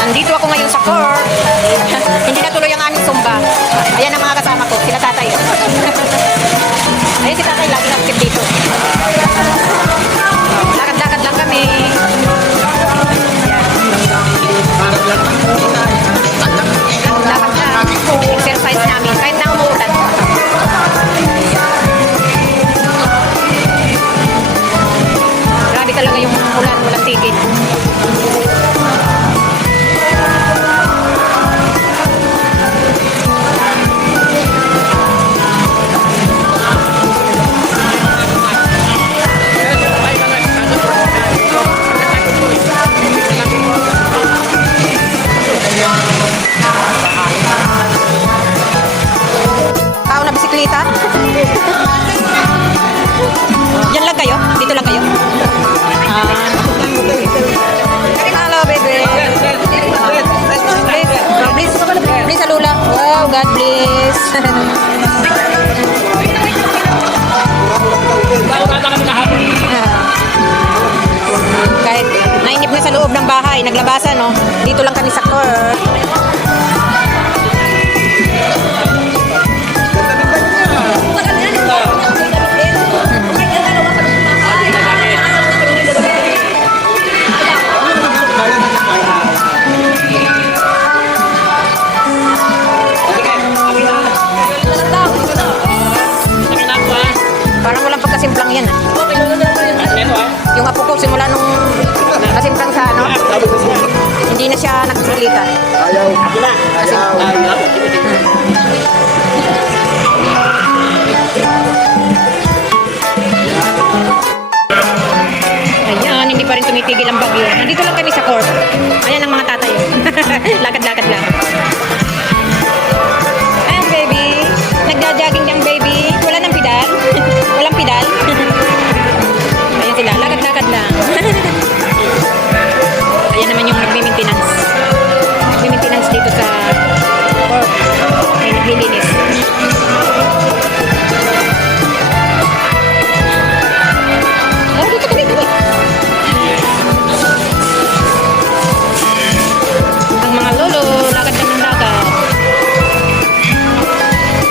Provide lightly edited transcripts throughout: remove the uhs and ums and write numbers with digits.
Nandito ako ngayon sa court. Hindi natuloy ang aming sumba. Ayan ang mga kasama ko, sila tatay. Ayan si tatay, lagi nag-tip dito. Lakad-lakad lang kami. Lakad lang. Exercise namin, kahit na umuulan. Grabe talaga yung ulan, walang tigil. Tao na bisikleta? Diyan lang kayo? Dito lang kayo? Hello, baby. Please, Alula. Wow, God bless. Kahit nainip na sa loob ng bahay, naglabasan, no? Dito lang kami sa court. Parang walang pagkasimplang yan. Yung apo ko simula nung kasimplang sa ano, hindi na siya nagsiklita. Ayaw. Ayaw. Ayan, hindi pa rin tumitigil ang bagyo. Nandito lang kami sa court. Ayan ang mga tatay. Lakad-lakad lang. Ayan, baby. Nagja-jogging yung baby. Wala nang pedal. Walang pedal. Ayan sila. Lakad-lakad lang. Ayan naman yung nagmi-maintenance. Nagmi-maintenance dito sa court. Ay, naglilinis. Oh, dito, dito, dito. Ang mga lolo, lakad lang ng lakad.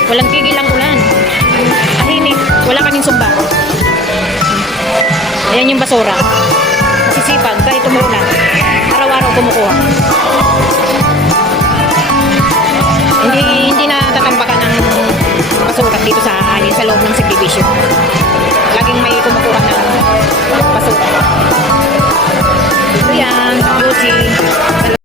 Walang tigil ang ulan. Tahimik. Wala kaming sumba. Ayan yung basura. Masisipag kahit umuulan. Araw-araw kumukuha. Hindi na tatambakan ng basura dito sa loob ng subdivision. Laging may kumukuha ng basura. Ito yan. Lucy.